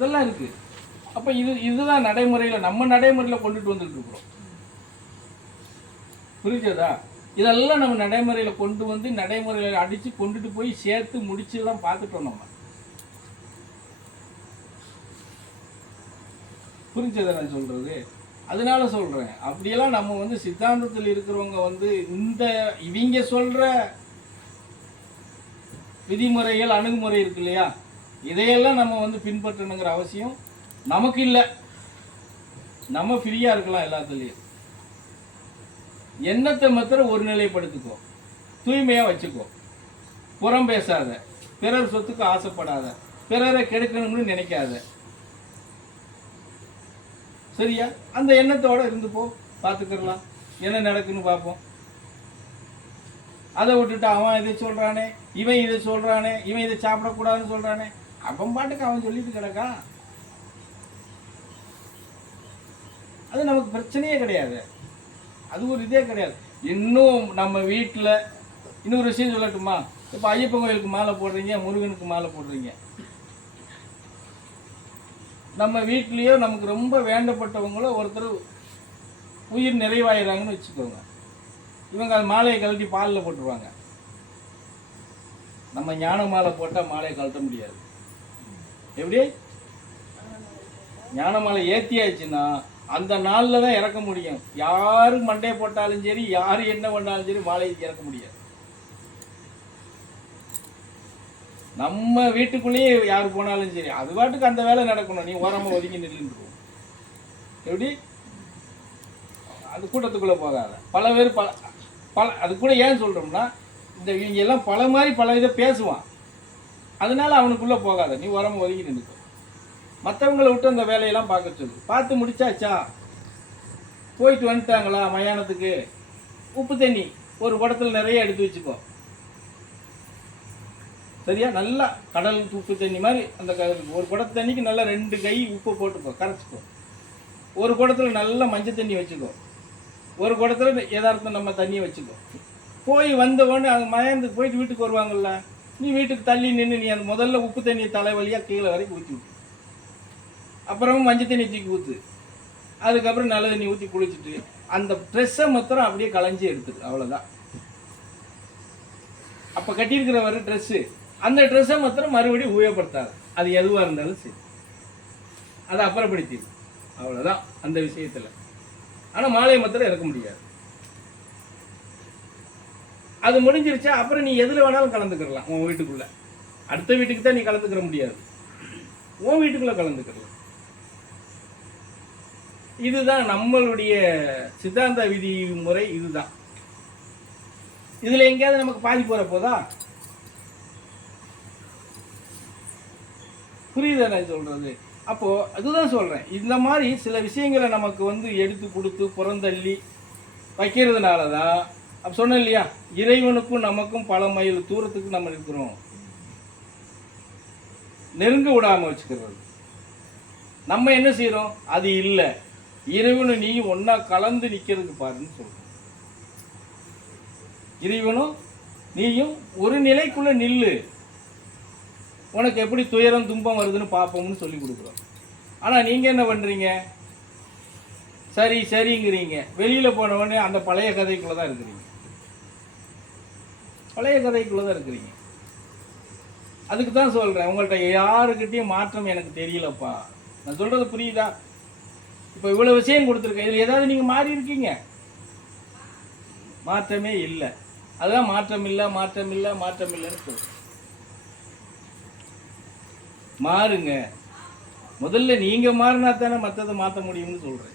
இதெல்லாம் இருக்குது. அப்போ இதுதான் நடைமுறையில் நம்ம நடைமுறையில் கொண்டுட்டு வந்துட்டு இருக்கிறோம். புரிஞ்சதா? இதெல்லாம் நம்ம நடைமுறையில் கொண்டு வந்து நடைமுறையில் அடித்து கொண்டுட்டு போய் சேர்த்து முடிச்சுலாம் பார்த்துட்டோம் நம்ம. புரிஞ்சதை நான் சொல்கிறது? அதனால சொல்கிறேன், அப்படியெல்லாம் நம்ம வந்து சித்தாந்தத்தில் இருக்கிறவங்க வந்து இவங்க சொல்கிற விதிமுறைகள் அணுகுமுறை இருக்கு இல்லையா, இதையெல்லாம் நம்ம வந்து பின்பற்றணுங்கிற அவசியம் நமக்கு இல்லை. நம்ம ஃப்ரீயாக இருக்கலாம் எல்லாத்துலேயும். எண்ணத்தை மாத்திரம் ஒரு நிலைப்படுத்திக்கோ, தூய்மையாக வச்சுக்கோ, புறம் பேசாத, பிறர் சொத்துக்கு ஆசைப்படாத, பிறரை கெடுக்கணும்னு நினைக்காத. சரியா? அந்த எண்ணத்தோட இருந்து போ, பார்த்துக்கலாம் என்ன நடக்குன்னு பார்ப்போம். அதை விட்டுட்டு அவன் இதை சொல்கிறானே, இவன் இதை சொல்கிறானே, இவன் இதை சாப்பிடக்கூடாதுன்னு சொல்கிறானே, அவன் பாட்டுக்கு அவன் சொல்லிட்டு கிடக்கா. அது நமக்கு பிரச்சனையே கிடையாது, அது ஒரு இதே கிடையாது. இன்னும் நம்ம வீட்டில் இன்னொரு விஷயம் சொல்லட்டுமா? இப்போ ஐயப்பன் கோயிலுக்கு மாலை போடுறீங்க, முருகனுக்கு மாலை போடுறீங்க. நம்ம வீட்லேயோ நமக்கு ரொம்ப வேண்டப்பட்டவங்களோ ஒருத்தர் உயிர் நிறைவாயிறாங்கன்னு வச்சுக்கோங்க. இவங்க அது மாலையை கழட்டி பாலில் போட்டுருவாங்க. நம்ம ஞான மாலை போட்டால் மாலையை கழட்ட முடியாது. எப்படி? ஞான மாலை ஏற்றியாச்சுன்னா அந்த நாளில் தான் இறக்க முடியும். யாரு மண்டையை போட்டாலும் சரி, யார் என்ன பண்ணாலும் சரி, மாலையை இறக்க முடியாது. நம்ம வீட்டுக்குள்ளேயே யார் போனாலும் சரி, அது பாட்டுக்கு அந்த வேலை நடக்கணும். நீ ஓரமாக ஒதுங்கி நின்றுருவோம். எப்படி? அது கூட்டத்துக்குள்ளே போகாத. பல பேர் அது கூட ஏன் சொல்கிறோம்னா, இவங்க எல்லாம் பல மாதிரி பல இதை பேசுவான். அதனால அவனுக்குள்ளே போகாத, நீ ஓரமாக ஒதுங்கி நின்றுக்கோ. மற்றவங்களை விட்டு அந்த வேலையெல்லாம் பார்க்க சொல்லு. பார்த்து முடிச்சாச்சா, போயிட்டு வந்துட்டாங்களா மயானத்துக்கு, உப்பு தண்ணி ஒரு குடத்தில் நிறைய எடுத்து வச்சுக்கோ. சரியா? நல்லா கடல் உப்பு தண்ணி மாதிரி அந்த ஒரு குடத்து தண்ணிக்கு நல்லா 2 கை உப்பு போட்டுக்கோ, கரைச்சிக்கோ. ஒரு குடத்தில் நல்லா மஞ்சள் தண்ணி வச்சுக்கோ, ஒரு குடத்தில் யதார்த்தம் நம்ம தண்ணியை வச்சுக்கோ. போய் வந்த உடனே அங்கே மயானத்துக்கு போயிட்டு வீட்டுக்கு வருவாங்கள்ல, நீ வீட்டுக்கு தள்ளி நின்று நீ அந்த முதல்ல உப்பு தண்ணியை தலைவலியாக கீழே வரைக்கும் ஊற்றி விட்டு, அப்புறமும் மஞ்சள் தண்ணி தூக்கி ஊற்று, அதுக்கப்புறம் நல்ல தண்ணி ஊற்றி குளிச்சுட்டு அந்த ட்ரெஸ்ஸை மாத்திரம் அப்படியே களைஞ்சி எடுத்துரு. அவ்வளோதான். அப்போ கட்டியிருக்கிற வர ட்ரெஸ்ஸு, அந்த ட்ரெஸ்ஸை மாத்திரம் மறுபடியும் உபயோகப்படுத்தாது. அது எதுவாக இருந்தாலும் சரி, அதை அப்புறப்படுத்திடு. அவ்வளோதான் அந்த விஷயத்தில். ஆனால் மாலையை மாத்திரம் இறக்க முடியாது. அது முடிஞ்சிருச்சா அப்புறம் நீ எதில் வேணாலும் கலந்துக்கிறலாம். உன் வீட்டுக்குள்ளே, அடுத்த வீட்டுக்கு தான் நீ கலந்துக்கிற முடியாது, உன் வீட்டுக்குள்ளே கலந்துக்கிறலாம். இதுதான் நம்மளுடைய சித்தாந்த விதி முறை. இதுதான். இதில் எங்கேயாவது நமக்கு பாதிப்பு வர போதா? புரியுதா நான் சொல்கிறது? அப்போது அதுதான் சொல்கிறேன், இந்த மாதிரி சில விஷயங்களை நமக்கு வந்து எடுத்து கொடுத்து புறந்தள்ளி வைக்கிறதுனால தான் அப்போ சொன்னேன் இல்லையா, இறைவனுக்கும் நமக்கும் பல மைல் தூரத்துக்கு நம்ம இருக்கிறோம். நெருங்க விடாமல் வச்சுக்கிறது. நம்ம என்ன செய்கிறோம்? அது இல்லை, இறைவனும் நீயும் ஒன்றா கலந்து நிற்கிறதுக்கு பாருன்னு சொல்கிறோம். இறைவனும் நீயும் ஒரு நிலைக்குள்ளே நில்லு, உனக்கு எப்படி துயரம் துன்பம் வருதுன்னு பார்ப்போம்னு சொல்லி கொடுக்குறோம். ஆனால் நீங்கள் என்ன பண்ணுறீங்க? சரி சரிங்கிறீங்க. வெளியில் போன உடனே அந்த பழைய கதைக்குள்ளே தான் இருக்கிறீங்க. பழைய கதைக்குள்ளே தான் இருக்கிறீங்க. அதுக்கு தான் சொல்கிறேன், உங்கள்கிட்ட யாருக்கிட்டையும் மாற்றம் எனக்கு தெரியலப்பா. நான் சொல்கிறது புரியுதா? இப்போ இவ்வளோ விஷயம் கொடுத்துருக்கேன், இதில் ஏதாவது நீங்கள் மாறி இருக்கீங்க? மாற்றமே இல்லை. அதுதான் மாற்றம் இல்லை, மாற்றம் இல்லை, மாற்றம் இல்லைன்னு சொல்கிறேன். மாறுங்க. முதல்ல நீங்கள் மாறினா தானே மற்றதை மாற்ற முடியும்னு சொல்கிறேன்.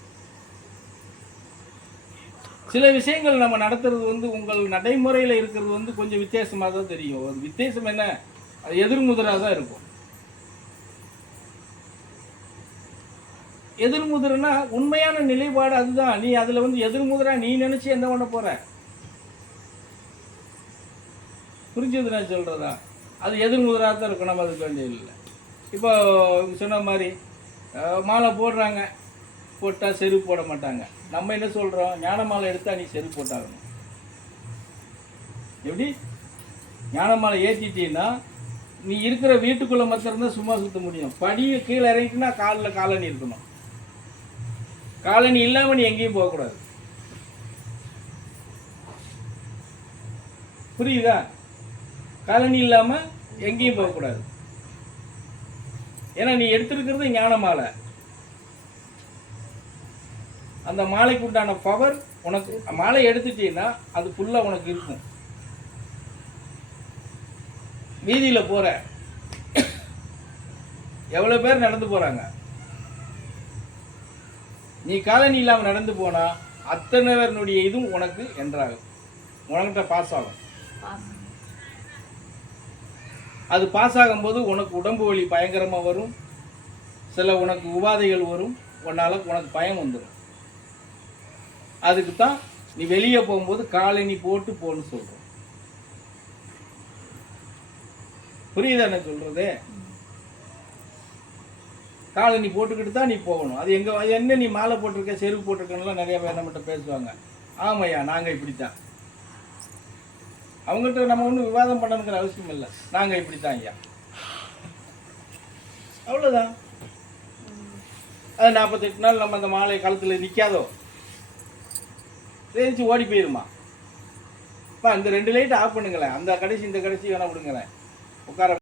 சில விஷயங்கள் நம்ம நடத்துறது வந்து உங்கள் நடைமுறையில் இருக்கிறது வந்து கொஞ்சம் வித்தியாசமாக தான் தெரியும். அது வித்தியாசம் என்ன? அது எதிர்முதிராக தான் இருக்கும். எதிர்முதிரனா உண்மையான நிலைப்பாடு அதுதான். நீ அதில் வந்து எதிர்முதிரா நீ நினச்சி என்ன பண்ண போகிற? புரிஞ்சது நான் சொல்கிறதா? அது எதிர்முதிராக தான் இருக்கும். நம்ம அதுக்கு வேண்டியது இல்லை. இப்போ சொன்ன மாதிரி மாலை போடுறாங்க, போட்டால் செருப்பு போட மாட்டாங்க. நம்ம என்ன சொல்கிறோம்? ஞான மாலை எடுத்தால் நீ செருப்பு போட்டாகணும். எப்படி? ஞான மாலை ஏற்றிட்டீங்கன்னா நீ இருக்கிற வீட்டுக்குள்ளே மாத்திரம்தான் சும்மா சுற்ற முடியும். படியை கீழே இறங்கிட்டுனா காலில் காலணி இருக்கணும். காலணி இல்லாமல் நீ எங்கேயும் போகக்கூடாது. புரியுதா? காலணி இல்லாமல் எங்கேயும் போகக்கூடாது. ஏன்னா நீ எடுத்திருக்கிறது ஞான மாலை. அந்த மாலைக்கு உண்டான பவர் உனக்கு, மாலை எடுத்துட்டீங்கன்னா அது ஃபுல்லாக உனக்கு இருக்கும். வீதியில் போகிற எவ்வளோ பேர் நடந்து போகிறாங்க, நீ காலனி இல்லாமல் நடந்து போனால் அத்தனை பேருடைய இதுவும் உனக்கு என்றாகும், உனக்கிட்ட பாஸ் ஆகும். அது பாஸ் ஆகும்போது உனக்கு உடம்பு வலி பயங்கரமாக வரும், சில உனக்கு உபாதைகள் வரும், உனக்கு பயம் வந்துடும். அதுக்கு தான் நீ வெளியே போகும்போது காலனி போட்டு போன்னு சொல்கிறோம். புரியுதா என்ன சொல்கிறது? காலனி போட்டுக்கிட்டு தான் நீ போகணும். அது என்ன நீ மாலை போட்டிருக்க, செருப்பு போட்டிருக்கேன்லாம் நிறைய பேர் நம்மகிட்ட பேசுவாங்க. ஆமையா நாங்கள் இப்படித்தான். அவங்ககிட்ட நம்ம ஒன்றும் விவாதம் பண்ணணுங்கிற அவசியம் இல்லை. நாங்கள் இப்படித்தான் ஐயா, அவ்வளோதான். அது 48 நாள் நம்ம அந்த மாலை காலத்தில் நிற்காதோ, தெரிஞ்சு ஓடி போயிருமா? அந்த 2 லைட் ஆஃப் பண்ணுங்களேன், அந்த கடைசி இந்த கடைசி வேணா விடுங்களேன், உட்கார